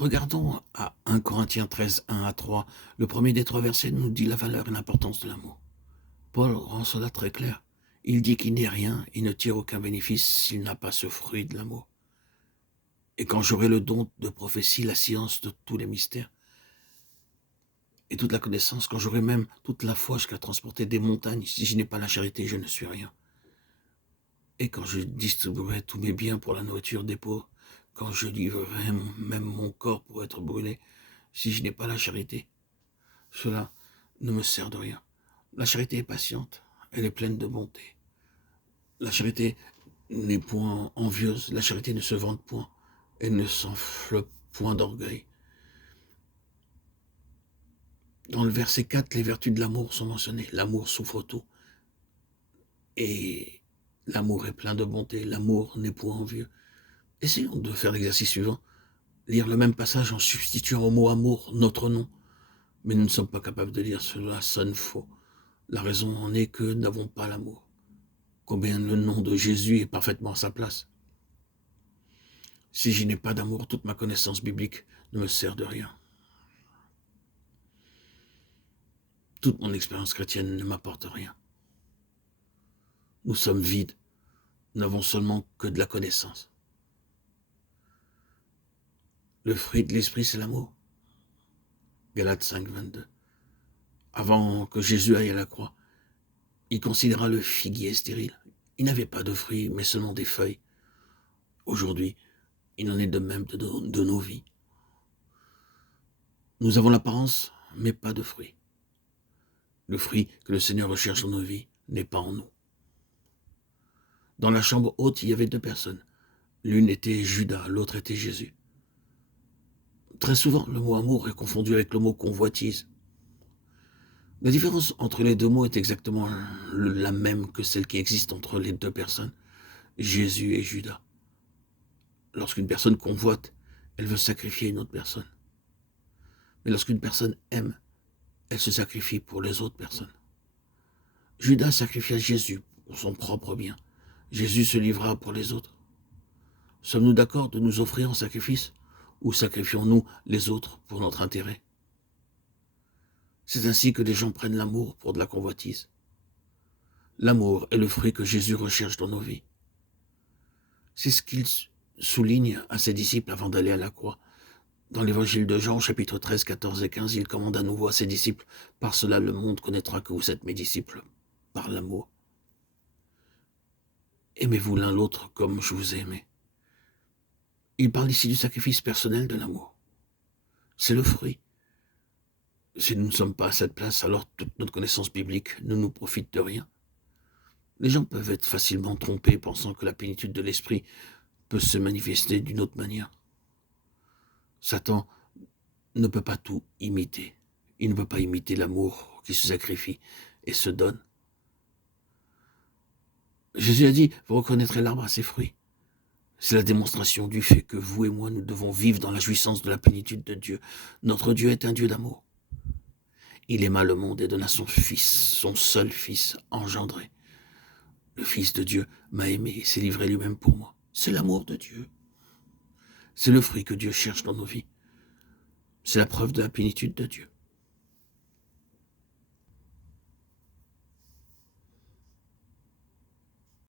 Regardons à 1 Corinthiens 13, 1 à 3. Le premier des 3 versets nous dit la valeur et l'importance de l'amour. Paul rend cela très clair. Il dit qu'il n'est rien et ne tire aucun bénéfice s'il n'a pas ce fruit de l'amour. Et quand j'aurai le don de prophétie, la science de tous les mystères et toute la connaissance, quand j'aurai même toute la foi jusqu'à transporter des montagnes, si je n'ai pas la charité, je ne suis rien. Et quand je distribuerai tous mes biens pour la nourriture des pauvres, quand je livrerai même mon corps pour être brûlé, si je n'ai pas la charité, cela ne me sert de rien. La charité est patiente, elle est pleine de bonté. La charité n'est point envieuse, la charité ne se vante point, elle ne s'enfle point d'orgueil. Dans le verset 4, les vertus de l'amour sont mentionnées. L'amour souffre tout. Et l'amour est plein de bonté, l'amour n'est point envieux. Essayons de faire l'exercice suivant. Lire le même passage en substituant au mot amour notre nom. Mais nous ne sommes pas capables de lire cela, sonne faux. La raison en est que nous n'avons pas l'amour. Combien le nom de Jésus est parfaitement à sa place. Si je n'ai pas d'amour, toute ma connaissance biblique ne me sert de rien. Toute mon expérience chrétienne ne m'apporte rien. Nous sommes vides, nous n'avons seulement que de la connaissance. Le fruit de l'esprit, c'est l'amour. Galates 5, 22. Avant que Jésus aille à la croix, il considéra le figuier stérile. Il n'avait pas de fruits, mais seulement des feuilles. Aujourd'hui, il en est de même de nos vies. Nous avons l'apparence, mais pas de fruits. Le fruit que le Seigneur recherche dans nos vies n'est pas en nous. Dans la chambre haute, il y avait 2 personnes. L'une était Judas, l'autre était Jésus. Très souvent, le mot amour est confondu avec le mot convoitise. La différence entre les 2 mots est exactement la même que celle qui existe entre les 2 personnes, Jésus et Judas. Lorsqu'une personne convoite, elle veut sacrifier une autre personne. Mais lorsqu'une personne aime, elle se sacrifie pour les autres personnes. Judas sacrifia Jésus pour son propre bien. Jésus se livra pour les autres. Sommes-nous d'accord de nous offrir en sacrifice ou sacrifions-nous les autres pour notre intérêt? C'est ainsi que les gens prennent l'amour pour de la convoitise. L'amour est le fruit que Jésus recherche dans nos vies. C'est ce qu'il souligne à ses disciples avant d'aller à la croix. Dans l'évangile de Jean, chapitre 13, 14 et 15, il commande à nouveau à ses disciples « Par cela, le monde connaîtra que vous êtes mes disciples, par l'amour. Aimez-vous l'un l'autre comme je vous ai aimé. » Il parle ici du sacrifice personnel de l'amour. C'est le fruit. Si nous ne sommes pas à cette place, alors toute notre connaissance biblique ne nous profite de rien. Les gens peuvent être facilement trompés pensant que la plénitude de l'esprit peut se manifester d'une autre manière. Satan ne peut pas tout imiter. Il ne peut pas imiter l'amour qui se sacrifie et se donne. Jésus a dit, vous reconnaîtrez l'arbre à ses fruits. C'est la démonstration du fait que vous et moi, nous devons vivre dans la jouissance de la plénitude de Dieu. Notre Dieu est un Dieu d'amour. Il aima le monde et donna son Fils, son seul Fils, engendré. Le Fils de Dieu m'a aimé et s'est livré lui-même pour moi. C'est l'amour de Dieu. C'est le fruit que Dieu cherche dans nos vies. C'est la preuve de la plénitude de Dieu.